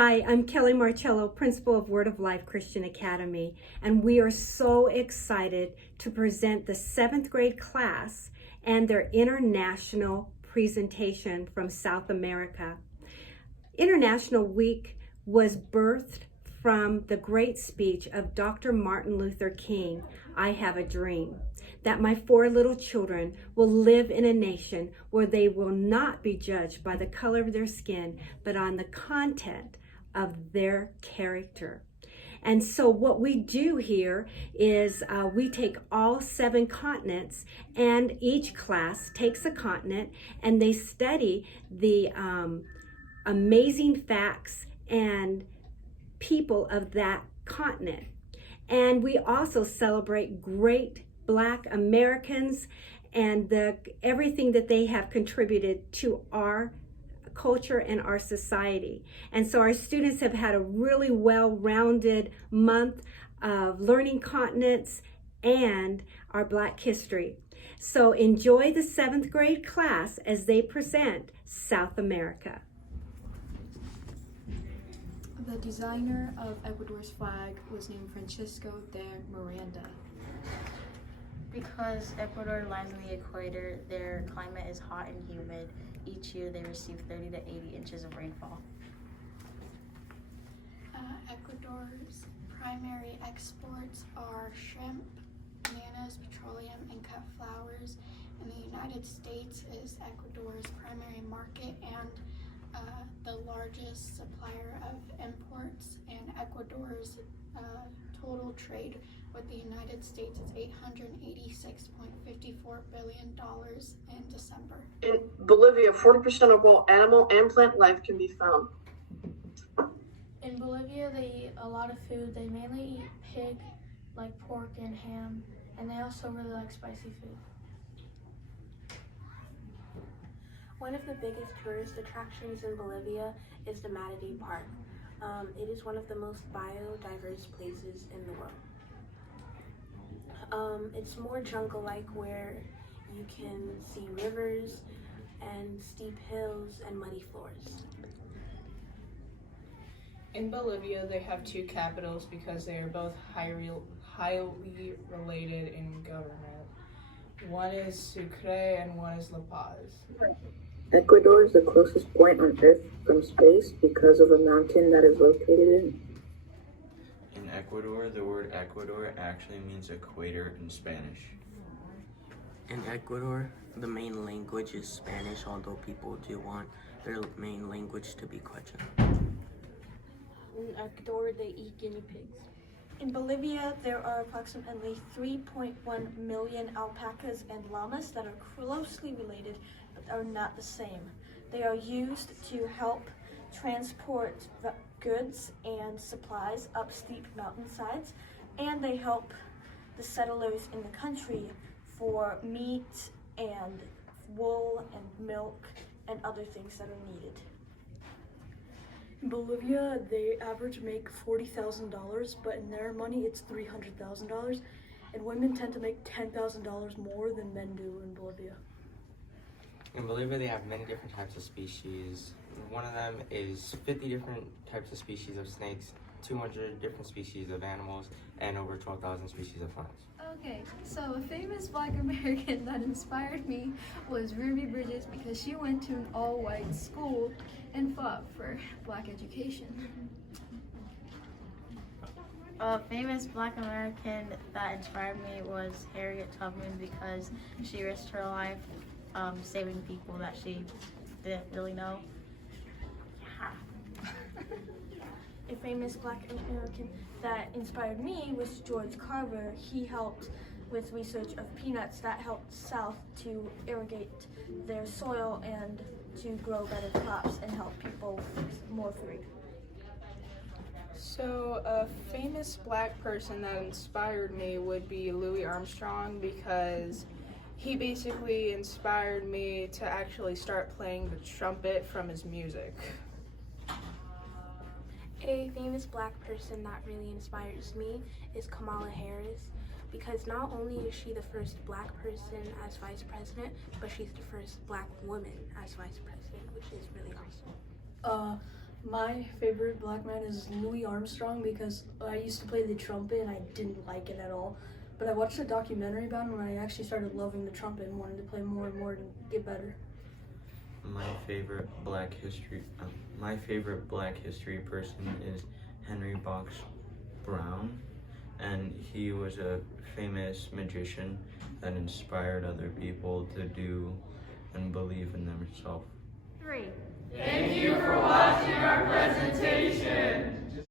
Hi, I'm Kelly Marcello, Principal of Word of Life Christian Academy, and we are so excited to present the 7th grade class and their international presentation from South America. International Week was birthed from the great speech of Dr. Martin Luther King, "I have a dream," that my 4 little children will live in a nation where they will not be judged by the color of their skin, but on the content of their character. And so what we do here is we take all 7 continents, and each class takes a continent and they study the amazing facts and people of that continent. And we also celebrate great Black Americans and everything that they have contributed to our culture and our society. And so our students have had a really well-rounded month of learning continents and our Black history. So enjoy the 7th grade class as they present South America. The designer of Ecuador's flag was named Francisco de Miranda. Because Ecuador lies on the equator, their climate is hot and humid. Each year they receive 30 to 80 inches of rainfall. Ecuador's primary exports are shrimp, bananas, petroleum, and cut flowers. And the United States is Ecuador's primary market and the largest supplier of imports. And Ecuador's total trade with the United States is $886.54 billion in December. In Bolivia, 40% of all animal and plant life can be found. In Bolivia, they eat a lot of food. They mainly eat pig, like pork and ham, and they also really like spicy food. One of the biggest tourist attractions in Bolivia is the Matador Park. It is one of the most biodiverse places in the world. It's more jungle-like, where you can see rivers and steep hills and muddy floors. In Bolivia, they have 2 capitals because they are both highly related in government. One is Sucre and one is La Paz. Ecuador is the closest point on Earth from space because of a mountain that is located in. In Ecuador, the word Ecuador actually means equator in Spanish. In Ecuador, the main language is Spanish, although people do want their main language to be Quechua. In Ecuador, they eat guinea pigs. In Bolivia, there are approximately 3.1 million alpacas and llamas that are closely related but are not the same. They are used to help transport goods and supplies up steep mountainsides, and they help the settlers in the country for meat and wool and milk and other things that are needed. In Bolivia, they average make $40,000, but in their money it's $300,000, and women tend to make $10,000 more than men do in Bolivia. In Bolivia, they have many different types of species. One of them is 50 different types of species of snakes, 200 different species of animals, and over 12,000 species of plants. Okay, so a famous Black American that inspired me was Ruby Bridges, because she went to an all-white school and fought for Black education. A famous Black American that inspired me was Harriet Tubman, because she risked her life saving people that she didn't really know. A famous Black American that inspired me was George Carver. He helped with research of peanuts that helped South to irrigate their soil and to grow better crops and help people with more food. So a famous Black person that inspired me would be Louis Armstrong, because he basically inspired me to actually start playing the trumpet from his music. A famous Black person that really inspires me is Kamala Harris, because not only is she the first Black person as vice president, but she's the first Black woman as vice president, which is really awesome. My favorite black man is Louis Armstrong because I used to play the trumpet and I didn't like it at all. But I watched a documentary about him and I actually started loving the trumpet and wanted to play more and more to get better. My favorite Black history person is Henry Box Brown, and he was a famous magician that inspired other people to do and believe in themselves. 3. Thank you for watching our presentation.